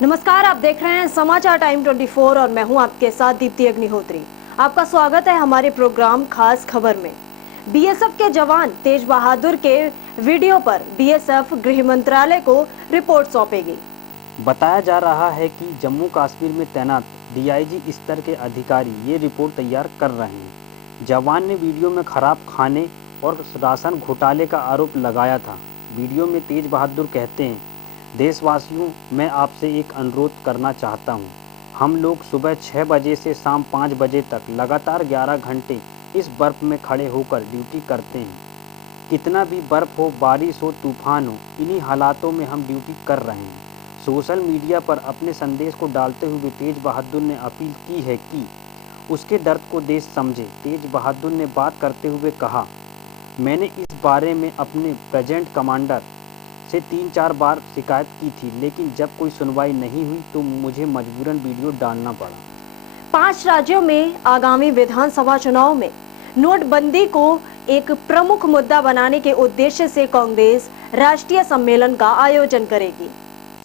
नमस्कार, आप देख रहे हैं समाचार टाइम 24 और मैं हूं आपके साथ दीप्ति अग्निहोत्री। आपका स्वागत है हमारे प्रोग्राम खास खबर में। बीएसएफ के जवान तेज बहादुर के वीडियो पर बीएसएफ गृह मंत्रालय को रिपोर्ट सौंपेगी। बताया जा रहा है कि जम्मू कश्मीर में तैनात डीआईजी स्तर के अधिकारी ये रिपोर्ट तैयार कर रहे हैं। जवान ने वीडियो में खराब खाने और राशन घोटाले का आरोप लगाया था। वीडियो में तेज बहादुर कहते हैं, देशवासियों, मैं आपसे एक अनुरोध करना चाहता हूं। हम लोग सुबह 6 बजे से शाम 5 बजे तक लगातार 11 घंटे इस बर्फ़ में खड़े होकर ड्यूटी करते हैं। कितना भी बर्फ़ हो, बारिश हो, तूफान हो, इन्हीं हालातों में हम ड्यूटी कर रहे हैं। सोशल मीडिया पर अपने संदेश को डालते हुए तेज बहादुर ने अपील की है कि उसके दर्द को देश समझे। तेज बहादुर ने बात करते हुए कहा, मैंने इस बारे में अपने प्रेजेंट कमांडर से 3-4 बार शिकायत की थी, लेकिन जब कोई सुनवाई नहीं हुई तो मुझे मजबूरन वीडियो डालना पड़ा। 5 राज्यों में आगामी विधानसभा चुनाव में नोटबंदी को एक प्रमुख मुद्दा बनाने के उद्देश्य से कांग्रेस राष्ट्रीय सम्मेलन का आयोजन करेगी।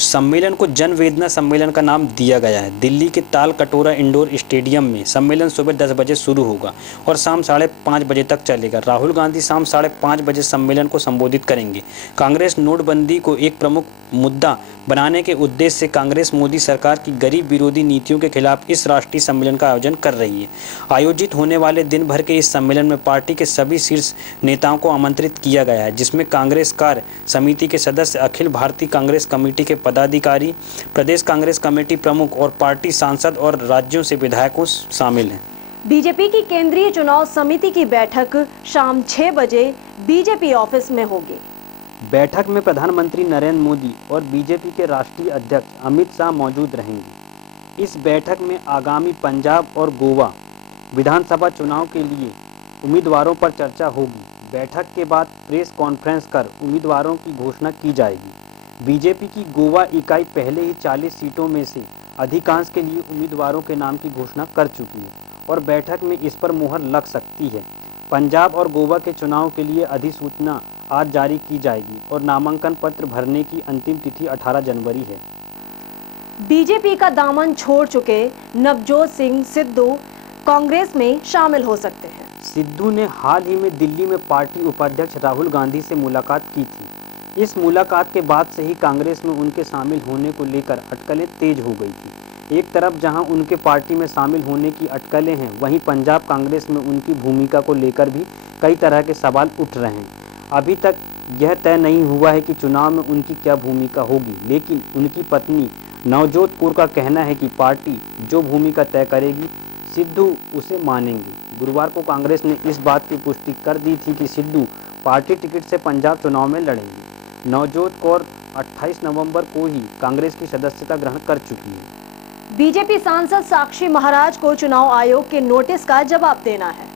सम्मेलन को जन वेदना सम्मेलन का नाम दिया गया है। दिल्ली के ताल कटोरा इंडोर स्टेडियम में सम्मेलन सुबह 10 बजे शुरू होगा और शाम 5:30 बजे तक चलेगा। राहुल गांधी शाम 5:30 बजे सम्मेलन को संबोधित करेंगे। कांग्रेस नोटबंदी को एक प्रमुख मुद्दा बनाने के उद्देश्य से कांग्रेस मोदी सरकार की गरीब विरोधी नीतियों के खिलाफ इस राष्ट्रीय सम्मेलन का आयोजन कर रही है। आयोजित होने वाले दिन भर के इस सम्मेलन में पार्टी के सभी शीर्ष नेताओं को आमंत्रित किया गया है, जिसमें कांग्रेस कार्य समिति के सदस्य, अखिल भारतीय कांग्रेस कमेटी के पदाधिकारी, प्रदेश कांग्रेस कमेटी प्रमुख और पार्टी सांसद और राज्यों से विधायकों शामिल हैं। बीजेपी की केंद्रीय चुनाव समिति की बैठक शाम 6 बजे बीजेपी ऑफिस में होगी। बैठक में प्रधानमंत्री नरेंद्र मोदी और बीजेपी के राष्ट्रीय अध्यक्ष अमित शाह मौजूद रहेंगे। इस बैठक में आगामी पंजाब और गोवा विधानसभा चुनाव के लिए उम्मीदवारों पर चर्चा होगी। बैठक के बाद प्रेस कॉन्फ्रेंस कर उम्मीदवारों की घोषणा की जाएगी। बीजेपी की गोवा इकाई पहले ही 40 सीटों में से अधिकांश के लिए उम्मीदवारों के नाम की घोषणा कर चुकी है और बैठक में इस पर मुहर लग सकती है। पंजाब और गोवा के चुनाव के लिए अधिसूचना आज जारी की जाएगी और नामांकन पत्र भरने की अंतिम तिथि 18 जनवरी है। बीजेपी का दामन छोड़ चुके नवजोत सिंह सिद्धू कांग्रेस में शामिल हो सकते हैं। सिद्धू ने हाल ही में दिल्ली में पार्टी उपाध्यक्ष राहुल गांधी से मुलाकात की थी। इस मुलाकात के बाद से ही कांग्रेस में उनके शामिल होने को लेकर अटकलें तेज हो गई थी। एक तरफ जहां उनके पार्टी में शामिल होने की अटकलें हैं, वहीं पंजाब कांग्रेस में उनकी भूमिका को लेकर भी कई तरह के सवाल उठ रहे हैं। अभी तक यह तय नहीं हुआ है कि चुनाव में उनकी क्या भूमिका होगी, लेकिन उनकी पत्नी नवजोत कौर का कहना है कि पार्टी जो भूमिका तय करेगी, सिद्धू उसे मानेंगे। गुरुवार को कांग्रेस ने इस बात की पुष्टि कर दी थी कि सिद्धू पार्टी टिकट से पंजाब चुनाव में लड़ेंगे। नवजोत कौर 28 नवंबर को ही कांग्रेस की सदस्यता ग्रहण कर चुकी है। बीजेपी सांसद साक्षी महाराज को चुनाव आयोग के नोटिस का जवाब देना है।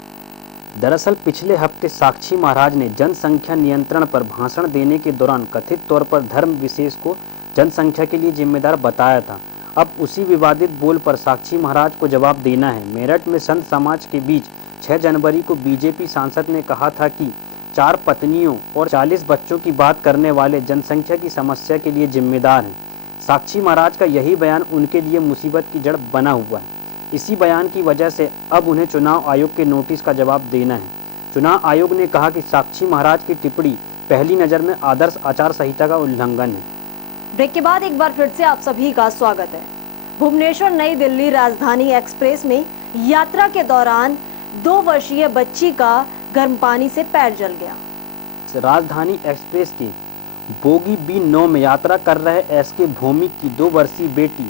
दरअसल पिछले हफ्ते साक्षी महाराज ने जनसंख्या नियंत्रण पर भाषण देने के दौरान कथित तौर पर धर्म विशेष को जनसंख्या के लिए जिम्मेदार बताया था। अब उसी विवादित बोल पर साक्षी महाराज को जवाब देना है। मेरठ में संत समाज के बीच 6 जनवरी को बीजेपी सांसद ने कहा था कि 4 पत्नियों और 40 बच्चों की बात करने वाले जनसंख्या की समस्या के लिए जिम्मेदार हैं। साक्षी महाराज का यही बयान उनके लिए मुसीबत की जड़ बना हुआ है। इसी बयान की वजह से अब उन्हें चुनाव आयोग के नोटिस का जवाब देना है। चुनाव आयोग ने कहा कि साक्षी महाराज की टिप्पणी पहली नज़र में आदर्श आचार संहिता का उल्लंघन है। ब्रेक के बाद एक बार फिर से आप सभी का स्वागत है। भुवनेश्वर नई दिल्ली राजधानी एक्सप्रेस में यात्रा के दौरान 2 वर्षीय बच्ची का गर्म पानी से पैर जल गया। राजधानी एक्सप्रेस के बोगी B9 में यात्रा कर रहे एसके भौमिक की 2 वर्षीय बेटी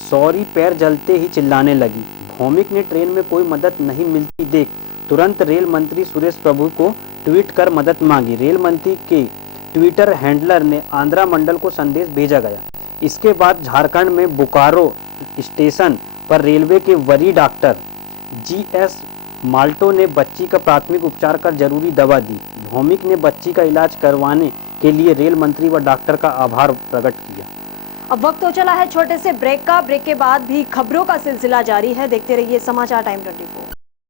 सॉरी पैर जलते ही चिल्लाने लगी। भौमिक ने ट्रेन में कोई मदद नहीं मिलती देख तुरंत रेल मंत्री सुरेश प्रभु को ट्वीट कर मदद मांगी। रेल मंत्री के ट्विटर हैंडलर ने आंध्रा मंडल को संदेश भेजा गया। इसके बाद झारखंड में बोकारो स्टेशन पर रेलवे के वरीय डॉक्टर GS माल्टो ने बच्ची का प्राथमिक उपचार कर जरूरी दवा दी। भौमिक ने बच्ची का इलाज करवाने के लिए रेल मंत्री व डॉक्टर का आभार प्रकट किया। अब वक्त हो चला है छोटे से ब्रेक का। ब्रेक के बाद भी खबरों का सिलसिला जारी है। देखते रहिए समाचार टाइम 24।